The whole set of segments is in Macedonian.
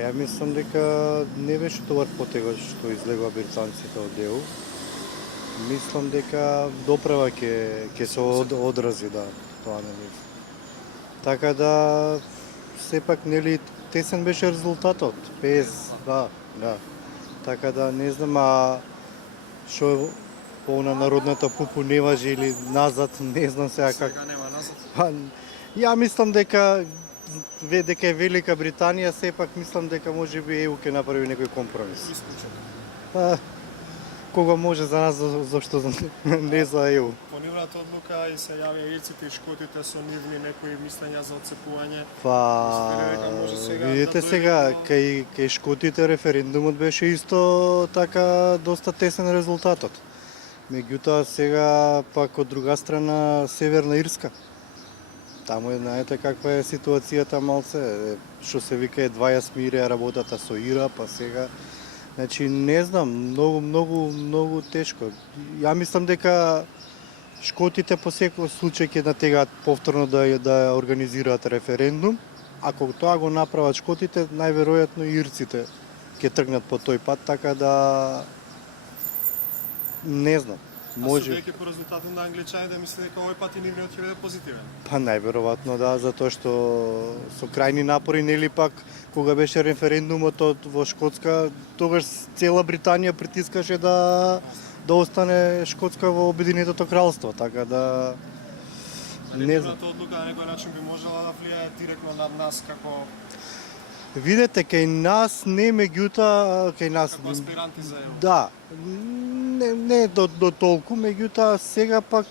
Ја мислам дека не беше добар потег што излегува британците од ЕУ. Мислам дека доправа ќе се одрази тоа на нив. Така да сепак нели тесен беше резултатот. 50, да. Така да не знам што по она народната пупу не важи или назад, не знам сега како. Сега нема назад. Ја мислам дека е Велика Британија, сепак мислам дека можеби ЕУ ќе направи некој компромис. Исклучок. Кога може за нас, зашто не за ЕУ. По нивната одлука и се јавија ирците и шкотите со нивни некои мислења за отцепување. Видите сега, кај шкотите референдумот беше исто така доста тесен резултатот. Меѓутоа сега пак од друга страна Северна Ирска. Таму знаете каква е ситуацијата малце, што се вика 20 миреа работата со Ира, па сега значи не знам, многу тешко. Ја мислам дека шкотите по секој случај ќе натегаат повторно да организираат референдум. Ако тоа го направат шкотите, најверојатно и ирците ќе тргнат по тој пат, така да не знам. Може. А судејќи по резултатот на англичаните, мислите дека овој пат и нивниот ќе биде позитивен? Па најверојатно да, затоа што со крајни напори нели пак кога беше референдумот во Шкотска, тогаш цела Британија притискаше да остане Шкотска во Обединетото кралство, така да не знам. Нивната одлука на некој начин би можела да влијае директно над нас како Видете, кај нас не, меѓутоа кај нас како аспиранти за ЕУ. да, не до толку, меѓутоа сега пак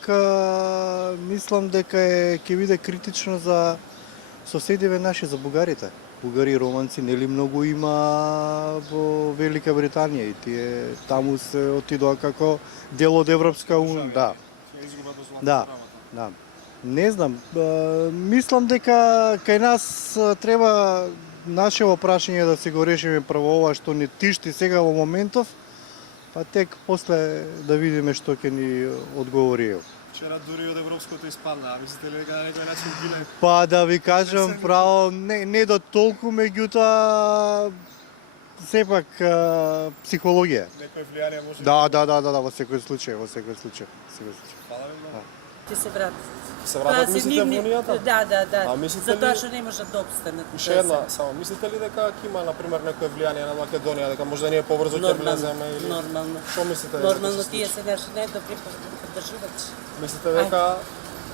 мислам дека ќе биде критично за соседиве наши, за бугарите. Бугари и романци нели многу има во Велика Британија и тие таму се отидоа како дел од Европска унија. Да. Да. Не знам, мислам дека кај нас треба нашето прашање да се го решиме прво ова што ни тишти сега во моментов, па тек после да видиме што ќе ни одговори. Вчера дури од европското испадна, мислите ли дека на некој начин биле? Па да ви кажам право, не до толку, меѓутоа сепак психологија. Некој влијание може Да, во секој случај. Фала ви многу. Ќе се вратат. Се вратат, мислите, во Унијата? Да. А мислите Затоа ли- што не можат да обстанат. Уште една, само мислите ли дека ќе има на пример некое влијание на Македонија, дека може да ние побрзо ќе влеземе или Нормално. Што мислите? Нормално тие се наши најдобри поддржувачи. Мислите дека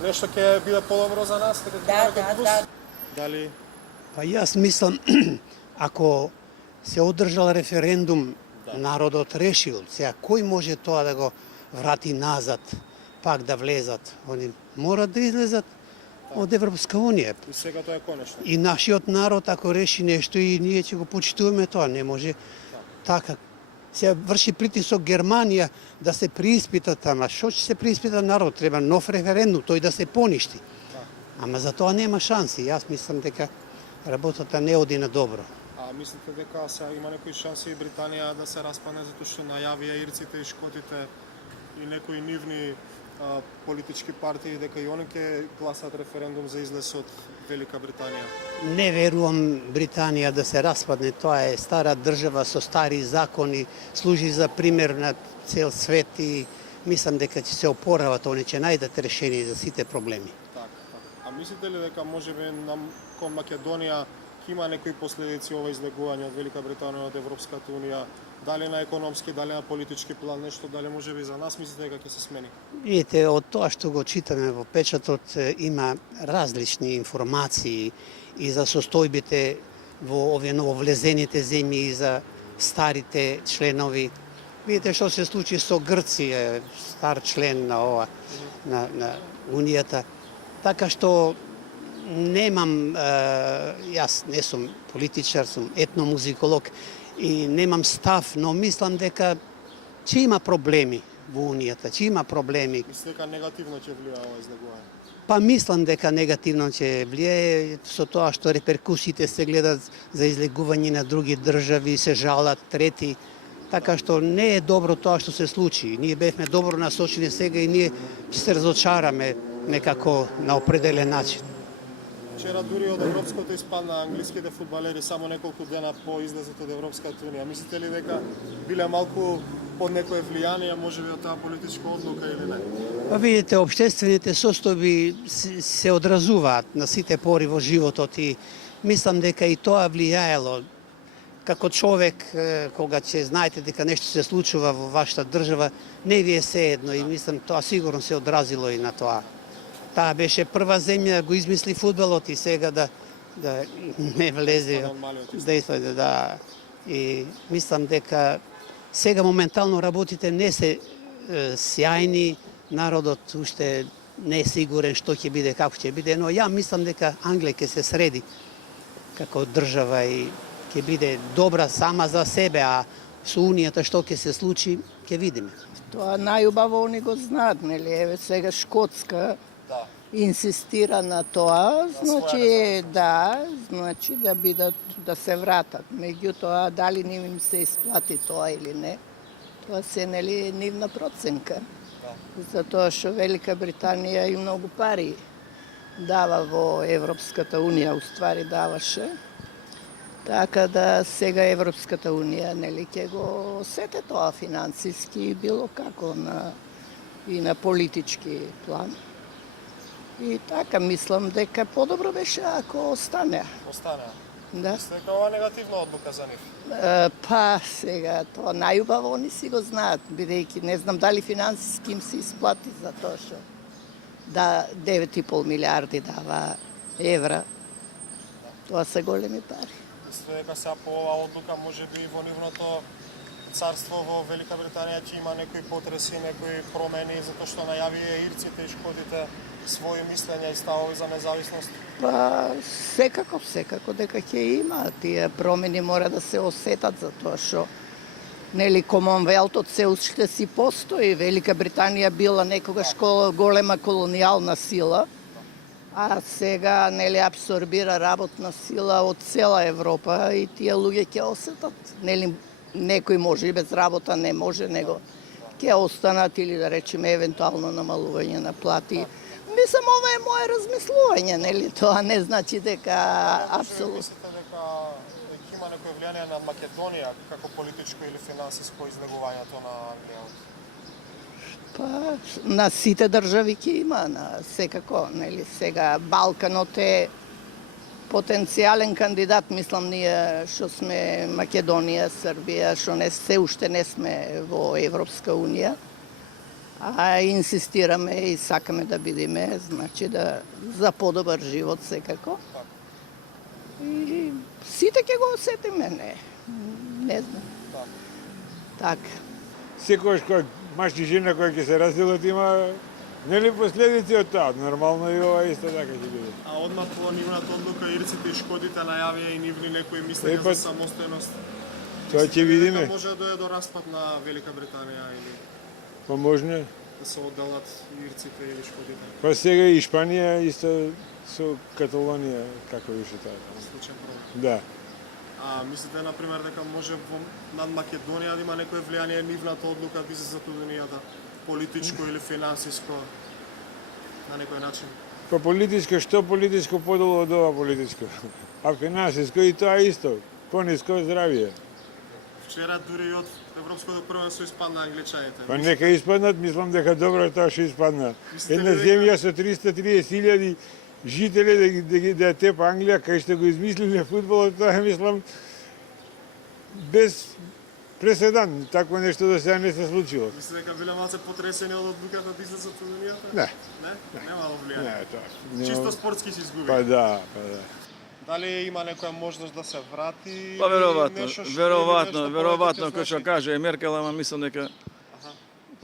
нешто ќе биде подобро за нас, дека ќе има некој плюс? Да. Дали Па јас мислам, ако се одржал референдум, народот решил, сега кој може тоа да го врати назад, пак да влезат? Они мора да излезат од Европска унија. и сега тоа е конечно? И нашиот народ, ако реши нешто и ние ќе го почитуваме тоа, не може така. Се врши притисок Германија да се прииспита тама. Што ќе се прииспита народ? Треба нов референдум, тој да се поништи. Ама за тоа нема шанси. Јас мислам дека работата не оди на добро. А мислите дека сега има некои шанси и Британија да се распадне затоа што најавија ирците и шкотите и некои нивни политички партии дека и они ќе гласат референдум за излез од Велика Британија? Не верувам Британија да се распадне. Тоа е стара држава со стари закони, служи за пример на цел свет и мислам дека ќе се опорават, они ќе најдат решение за сите проблеми. Така. А мислите ли дека можеби кон Македонија ќе има некои последици ова излегување од Велика Британија од Европската унија? Дали на економски, дали на политички план, нешто, дали можеби за нас мислите дека ќе се смени? Видите, од тоа што го читаме во печатот има различни информации и за состојбите во овие нововлезените земји и за старите членови. Видите што се случи со Грција, стар член на ова на Унијата. Така што немам, јас не сум политичар, сум етномузиколог и немам став, но мислам дека ќе има проблеми во Унијата, ќе има проблеми. Мислите дека негативно ќе влијае ова излегување? Па мислам дека негативно ќе влијае со тоа што реперкусиите се гледат за излегување на други држави, се жалат трети. Така што не е добро тоа што се случи. Ние бевме добро насочени сега и ние ќе се разочараме некако на определен начин. Вчера дури од Европското испадна англиските фудбалери само неколку дена по излезот од Европската унија. Мислите ли дека биле малку под некое влијание, можеби од таа политичка одлука или не? Па видите, обштествените состојби се одразуваат на сите пори во животот и мислам дека и тоа влијаело. Како човек, кога ќе знаете дека нешто се случува во вашата држава, не ви е сеедно и мислам тоа сигурно се одразило и на тоа. Таа беше прва земја да го измисли фудбалот и сега да не влезе да. И мислам дека сега моментално работите не се сјајни, народот уште не е сигурен што ќе биде, како ќе биде, но ја мислам дека Англија ќе се среди како држава и ќе биде добра сама за себе, а со Унијата што ќе се случи, ќе видиме. Тоа најубаво они го знаат, нели? Еве сега Шкотска инсистира на тоа, значи да бидат, да се вратат. Меѓутоа, дали им се исплати тоа или не, тоа се нели нивна проценка. Затоа што Велика Британија и многу пари дава во Европската унија, уствари даваше. Така да сега Европската унија нели ќе го осете тоа финансиски и било како и на политички план. И така мислам дека подобро беше ако останеа. Останеа. Да. Мислите дека ова негативна одлука за нив? Па сега тоа најубаво они си го знаат, бидејќи не знам дали финансиски им се исплати за тоа што да 9,5 милиарди дава евра. Тоа се големи пари. Мислите дека сега по оваа одлука можеби во нивното царство во Велика Британија ќе има некои потреси, некои промени, затоа што најавија ирците и шкотите своји мислења и ставови за независност? Па секако дека ќе има тие промени, мора да се осетат затоа што нели Комонвелтот се уште си постои. Велика Британија била некогаш голема колонијална сила, а сега нели абсорбира работна сила од цела Европа и тие луѓе ќе осетат. Нели некој може и без работа не може, него ќе останат или да речеме евентуално намалување на плати. Мислам, ова е моje размислување, нели? Тоа не значи дека апсолутно. Мислите дека ќе има некој влијание на Македонија како политичко или финансиско излегувањето на Англија? Па, на сите држави ќе има, на секако, нели? Сега Балканот е потенцијален кандидат, мислам ние што сме Македонија, Србија, што се уште не сме во Европска унија. А инсистираме и сакаме да бидеме, значи за подобар живот секако. И сите ќе го осетиме, не знам. Така. Секојаш кој маж и жена која ќе се разделат има нели последици од тоа, нормално и ова исто така ќе биде. А одмah по нивната одлука ирците и шкотите најавија и нивни некои мислења за самостојност. Тоа ќе видиме. Може да дојде до распад на Велика Британија или Па можно. да се одделат ирците или шкотите? Па сега и Шпанија исто со Каталонија, како беше тоа. Случаен проблем. Да. А мислите, например, дека може над Македонија да има некое влијание нивната одлука да излезе од Унијата, политичко или финансиско, на некој начин? Па политичко, што политичко подолу од ова политичко? А финансиско и тоа исто, пониско здравје. Вчера дури од Европското првенство испадна англичаните. Па нека испаднат, мислам дека добро тоа што испадна. Една земја со 330.000 жители да тепа Англија, кај што го измислиле фудбалот, тоа мислам без преседан, такво нешто до сега не се случило. Мислите дека биле малце потресени од одлуката да излезат од Унијата? Не. Не? Немало влијание. Не, тоа. Чисто спортски се изгуби. Па да. Дали има некоја можност да се врати? Па веројатно, кој што каже Меркел, ама мислам дека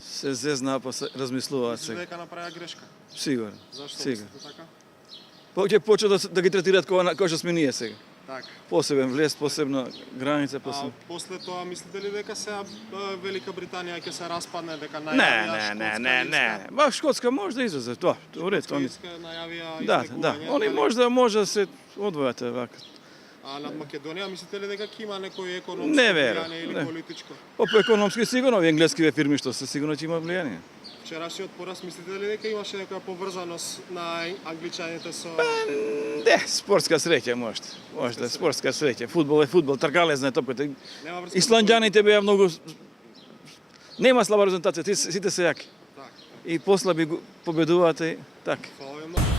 се зезна, па се размислуваат Мислите сега. дека направија грешка? Сигурно. Зашто Сигурно. мислите така? Па ќе почнат да ги третираат кој што сме ние сега. Така. Посебен влез, посебна граница, А посебно. после тоа мислите ли дека сега Велика Британија ќе се распадне, дека Не, најавија не. Ба Шкотска може да излезе, тоа. Уред, они. најавија Да. излегување, Они дали- може да се одвојат вака. А над Македонија мислите ли дека ќе има некој економско Не верам, влијание или не. политичко? Па по економски сигурно, овие енглескиве фирми што се сигурно ќе има влијание. вчерашниот пораз, мислите ли дека имаше некоја поврзаност на англичаните со... Не, спортска среќа може. Може, спортска среќа. Фудбал е фудбал, тркалезна е топката. Нема врска. Исландјаните беа многу... Нема слаба резултација, сите се јаки. Так. И послаби победуваат и така. Фала ви многу.